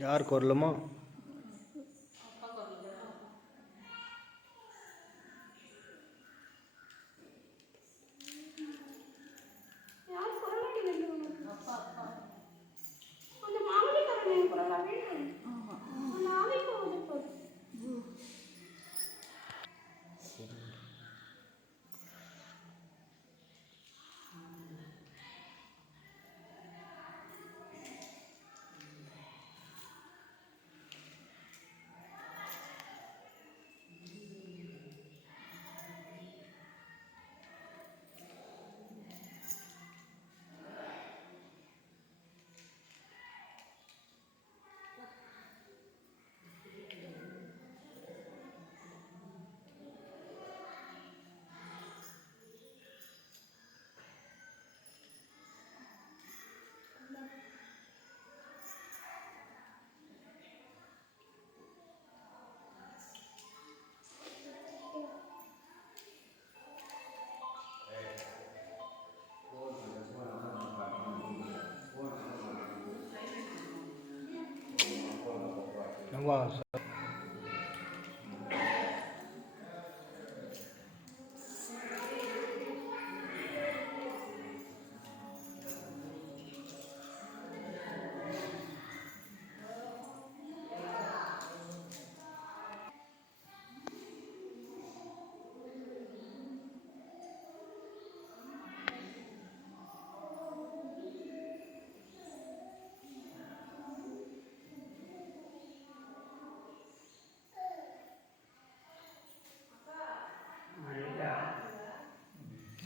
யார் குரலுமோ நம்ம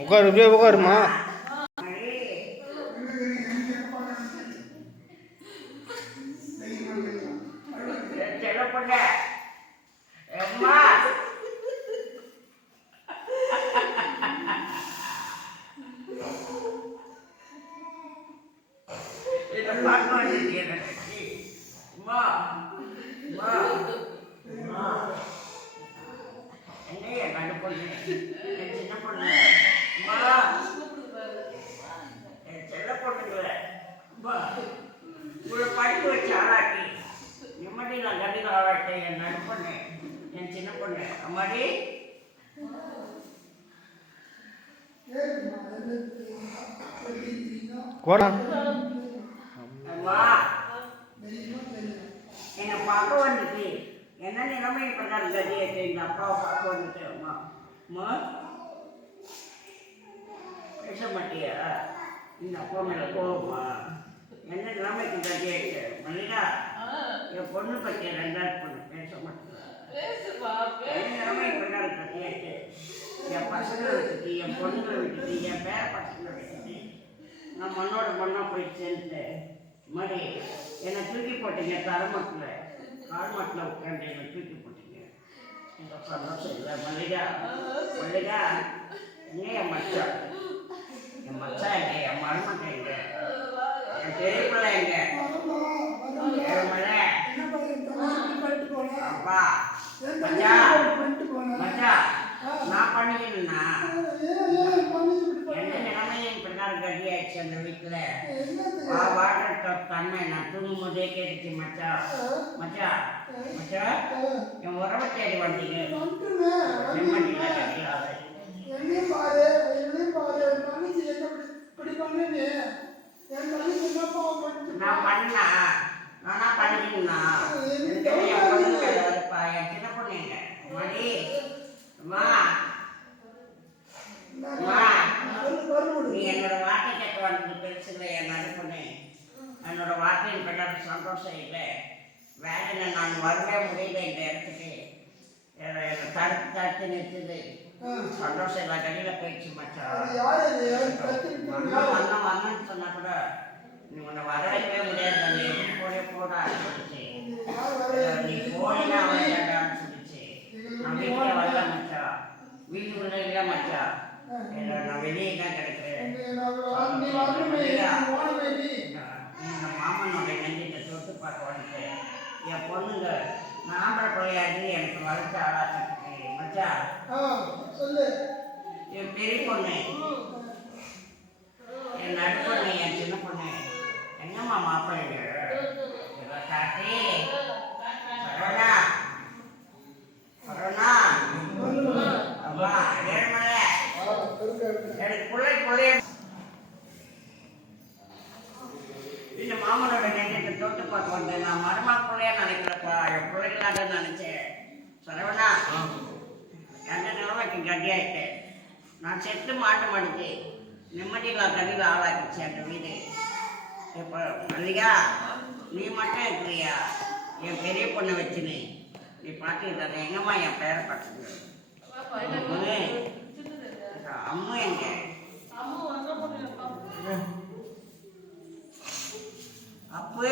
உட்காரு இப்படியே உட்காருமா மழை செல்ல பொண்ணே அம்மா இதை பார்க்க வேண்டியது எனக்கு அம்மா அம்மா அம்மா எங்க என் கண்டு பொண்ணு என் சின்ன பொண்ணு அம்மா என் செல்ல பொண்ணுங்கள அம்மா உங்களை படிக்க வச்சு ஆளாக்கி நிம்மதி நான் கண்டித ஆளாட்டேன் என் நடு பொண்ணு என் சின்ன பொண்ணு அம்மாடி என்னை பார்க்க வந்துச்சு என்ன நிலைமை பிரகாரம் எங்க அப்பாவை பார்க்க வந்துட்டு அம்மா. அம்மா. பேச மாட்டியா? இந்த அப்பா மேல கோவமா? என்ன நிலைமைக்கு மல்லிகா என் பொண்ணு பற்றி ரெண்டாவது பொண்ணு. பேச மாட்டேன் என் பசங்களை விட்டுட்டு என் பொண்ணுங்களை விட்டுட்டு என் பேர பசங்களை விட்டுட்டு நான் மண்ணோட மண்ணா போய் சேர்ந்துட்டேன் மாதிரி என்னை தூக்கி போட்டீங்க தரமட்டில் கால்மட்டில் உட்காந்து என்னை தூக்கி போட்டீங்க. இந்த சந்தோஷம் இல்லை மல்லிகா மல்லிகா எங்க என் மச்சான் என் மச்சான் எங்க என் மருமகன் எங்க? என் பெரிய பிள்ளை எங்க? என் மழை அப்பா மச்சான் மச்சான் நான் பண்ணிக்கணும்னா என்ன நிலைமையும் பிரகாரம் கட்டியாச்சு அந்த வீட்டில் வா வாட்டர் தன்மை நான் தூங்கும் போதே கேட்டுச்சு மச்சான். மச்சான் மச்சான் என் உறவை தேடி வந்தீங்க. நிம்மதியில் கட்டியாவது என்னையும் பாரு என்னையும் பாரு. மனுஷி என்ன இப்படி இப்படி பண்ணுது என் மனுஷி என்னப்பா பண்ணிட்டு நான் பண்ணா நானா பண்ணிக்கணும்னா எனக்கு என் பொண்ணு மேல வருப்பா என் சின்ன பொண்ணு எங்க மணி அம்மா அம்மா நீ என்னோட வார்த்தை கேட்க வந்தது பெருசு இல்லை என் நடுப்பண்ணு என்னோட வார்த்தையின் பிரகாரம் சந்தோஷம் இல்லை. வேலையில் நான் வரவே முடியல இந்த இடத்துக்கு. என்னை தடுத்து தடுத்து நிறுத்துது. சந்தோஷம் இல்லை கடையில் போயிடுச்சு மச்சான். வந்தோம் வந்தோம் வந்தோம்னு சொன்னா கூட நீ உன்னை வர வைக்கவே முடியாது நீ போடே போடான்னு சொல்லிச்சு. நீ போனா சொல்லிச்சு. நான் வீட்டுல வரல மச்சான். வீட்டுக்குள்ள இல்ல மச்சான் நான் வெளியே தான் கிடக்குறேன். நீ வரணுமே நீ ஓனமே நீ எங்க மாமனோட நெஞ்சிட்ட தொட்டு பார்க்க வந்துட்டு என் பொண்ணுங்க நான் ஆம்பளை பிள்ளையாடி எனக்கு வளர்த்து மச்சான் சொல்லு. என் பெரிய பொண்ணு. என் நடுப்பொண்ணு என் சின்ன பொண்ணு. என்னம்மா மாப்பிள்ளைங்க? இவ காட்டி சரவணா சரவணா அம்மா ஏழுமலை ஆ இருக்க இருக்க எனக்கு பிள்ளை பிள்ளைய இந்த மாமனோட நெஞ்சத்தை தொட்டு பார்க்க வந்தேன் நான் மருமா பிள்ளையா நினைக்கிறப்பா என் பிள்ளைகளாக நினைச்சேன் சரவணா எந்த நிலைமைக்கு கட்டியாயிட்டேன் நான் செத்து மாட்ட மாட்டேச்சு நிம்மதியில் கடியில் ஆளாக்கிச்சு அந்த வீடு. இப்போ மல்லிகா நீ மட்டும் இருக்கிறியா? என் பெரிய பொண்ணை வச்சுன்னு. நீ பார்த்துக்கிட்ட எங்கம்மா என் பேரை பார்த்துக்க அம்மா எங்க? அப்பு.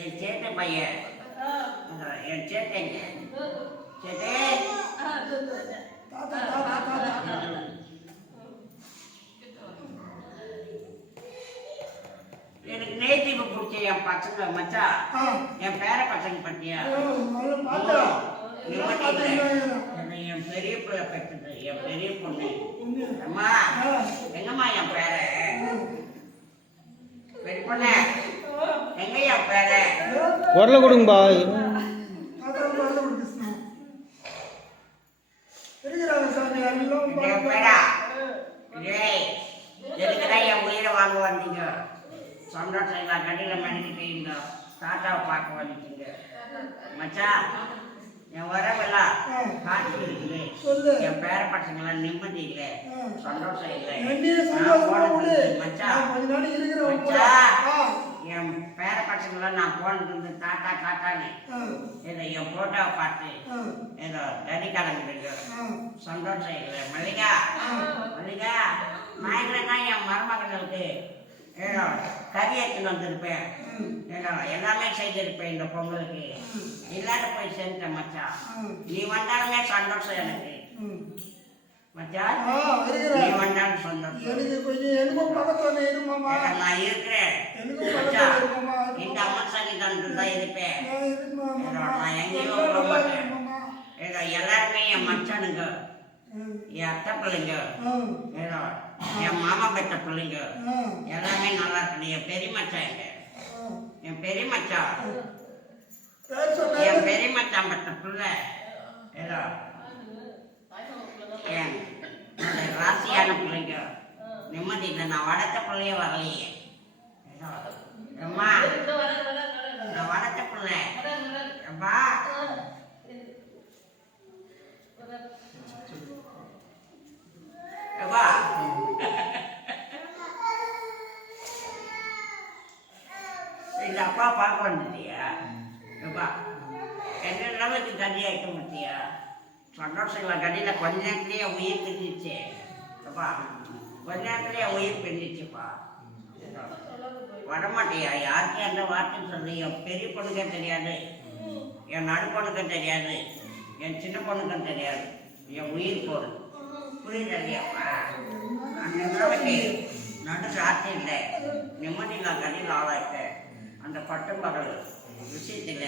என் சேட்டை பையன். என் சேட்டைங்க சேட்டே தாத்தா தாத்தா தாத்தா எனக்கு நேத்திக்கு பிடிச்ச என் பசங்க மச்சான் ஆ. என் பேர பசங்க பத்தியா? என் பெரிய பிள்ளை என் பெரிய பொண்ணு. அம்மா எங்கம்மா என் பேர? பெரிய பொண்ணு எங்க என் பேர? குரலை கொடுங்கப்பா தாத்தா வரல கொடுத்துச்சு இருக்கிறாங்க சாமி எல்லாம் என் பேரா ஏய் எதுக்குதான் என் உயிரை வாங்க வந்தீங்க சந்தோஷம் இல்லை கடையில் மணிக்கிட்டு இந்த தாத்தாவை பார்க்க வந்துட்டீங்க மச்சான் என் வரவெல்லாம் காட்சி சொல்லு. என் பேர பசங்களாம் நிம்மதி இல்லை. சந்தோஷம் இல்லை மச்சான். மச்சான். என் பேர பசங்களாம் நான் போனது வந்து தாத்தா தாத்தான்னு. ஏதோ என் போட்டோவை பார்த்து ஏதோ தடி கலந்துருக்கு சந்தோஷம் இல்லை. மல்லிகா மல்லிகா நான் தான் என் மருமகனுக்கு கறி எடுத்துன்னு வந்திருப்பேன். எல்லாமே செய்திருப்பேன் இந்த பொங்கலுக்கு. இல்லாத போய் செஞ்சேன் மச்சான். நீ வந்தாலுமே சந்தோஷம் எனக்கு. மச்சான் நீ வந்தாலும் சந்தோஷம். நான் இருக்கிறேன். இந்த அம்மா சன்னிதானத்தில் தான் இருப்பேன். நான் எங்கேயும் போக மாட்டேன். எல்லாருமே என் மச்சானுங்க. என் அத்தை பிள்ளைங்க. ஏதோ என் மாமா பெற்ற பிள்ளைங்க. எல்லாமே நல்லா இருக்கு. என் பெரிய மச்சான் எங்க. என் பெரிய மச்சான் பேர் சொன்னாரு என் பெரிய மச்சான் பெற்ற பிள்ளை. ஏதோ. என் ராசியான பிள்ளைங்க. நிம்மதி இல்லை. நான் வளர்த்த பிள்ளைய வரலையே. அம்மா நான் வளர்த்த பிள்ளை. அம்மா அம்மா இந்த அப்பா பார்க்க வந்துட்டியா அப்பா என்ன நிலைமைக்கு கதியாக இருக்க மாட்டியா சந்தோஷங்களா கதியில் கொஞ்ச நேரத்துலேயே உயிர் பிரிஞ்சிச்சு அப்பா கொஞ்ச நேரத்துலேயே உயிர் பிரிஞ்சிச்சுப்பா வரமாட்டியா யாருக்கு அந்த வார்த்தை சொல்லு என் பெரிய பொண்ணுக்கே தெரியாது என் நடு பொண்ணுக்கும் தெரியாது என் சின்ன பொண்ணுக்கும் தெரியாது என் உயிர் போகுது புரியுது இல்லையாப்பா அந்த நிலைமைக்கு நடு ராத்திரி இல்லை நிம்மதி நான் கடையில் ஆளாயிட்டேன் அந்த பட்டும் பகல். விஷயத்தில்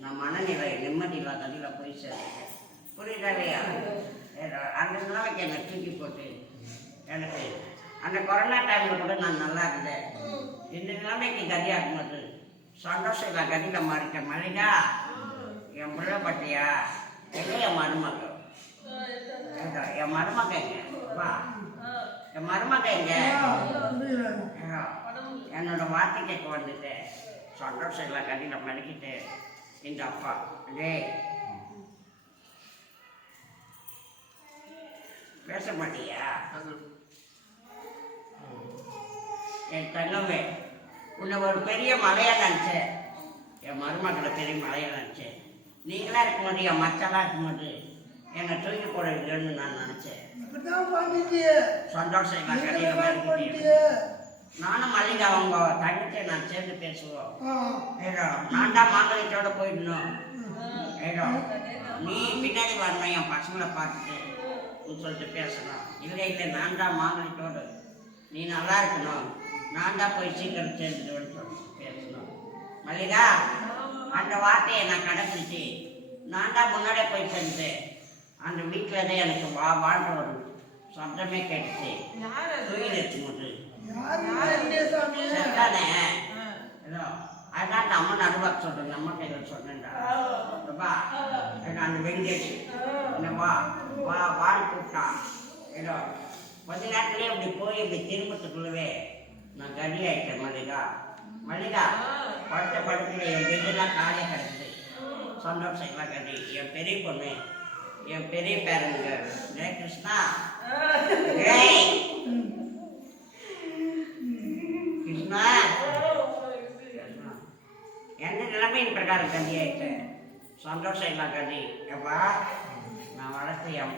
நான் மனநிலை நிம்மதி இல்லா கடையில் போய் சேர்ந்தேன் புரியுதா இல்லையா? ஏதோ அந்த நிலைமைக்கு என்னை தூக்கி போட்டு எனக்கு அந்த கொரோனா டைமில் கூட நான் நல்லா இருந்தேன். இந்த நிலைமைக்கு கதியாகும் போது சந்தோஷம் இல்லை கதியில் மாறிட்டேன். மளிகா என் பிள்ளை பட்டியா எங்கே என் மருமகள் ஏதோ என் மருமக எங்க? வா. என் மருமக எங்க? ஆ, புரியுறாங்க. ஏதோ என்னோட வார்த்தை கேட்க சந்தோஷம் இல்லை கதியில் மடிக்கிட்டு இந்த அப்பா டேய் பேச மாட்டியா என் தங்கமே உன்னை ஒரு பெரிய மலையா நினச்சேன் என் மருமக்களை பெரிய மலையா நினச்சேன் நீங்களா இருக்கும்போது என் மச்செல்லாம் இருக்கும்போது என்னை தூக்கி போடுவீங்கன்னு நான் நினச்சேன் சந்தோஷம் நானும் மல்லிகா அவங்க தங்கத்தை நான் சேர்ந்து பேசுவோம். ஏடோ நான் தான் மாங்கலிட்டோட போயிடணும் நீ பின்னாடி வரணும் என் பசங்களை பார்த்துட்டு சொல்லிட்டு பேசணும் இல்லை இல்லை நான் தான் நீ நல்லா இருக்கணும். நான் தான் போய் சீக்கிரம் சேர்ந்துட்டு சொல்லணும் பேசணும். மல்லிகா அந்த வார்த்தையை நான் கடைப்பிடிச்சு நான் தான் முன்னாடியே போய் சேர்ந்தேன் அந்த வீட்டில் தான் எனக்கு வா வாழ்ற ஒரு சப்தமே கேட்டுச்சு. தூயில் எடுத்தும்போது யார் யாருன்னே சாமி? செத்தானே ஏதோ அதான் அந்த அம்மா நடுவா சொல்றேன் நம்ம கையில் எனக்கு அந்த வெங்கேஷ். என்ன வா. வா வான்னு கூப்பிட்டான். ஏதோ கொஞ்ச நேரத்துலேயே இப்படி போய் இப்படி திரும்பத்துக்குள்ளவே நான் கடி ஆயிட்டேன் மல்லிகா. மல்லிகா படுத்த படுத்துல என் பெரியெல்லாம் காலியாக கிடக்குது சந்தோஷம் எல்லாம் கடி என் பெரிய பொண்ணு என் பெரிய பேரனுங்க. ஜெய கிருஷ்ணா. கிருஷ்ணா. எந்த நிலைமையின் பிரகாரம் கண்டி ஆயிட்டு சந்தோஷம் இல்லை கண்டி எப்பா நான் வளர்த்து என்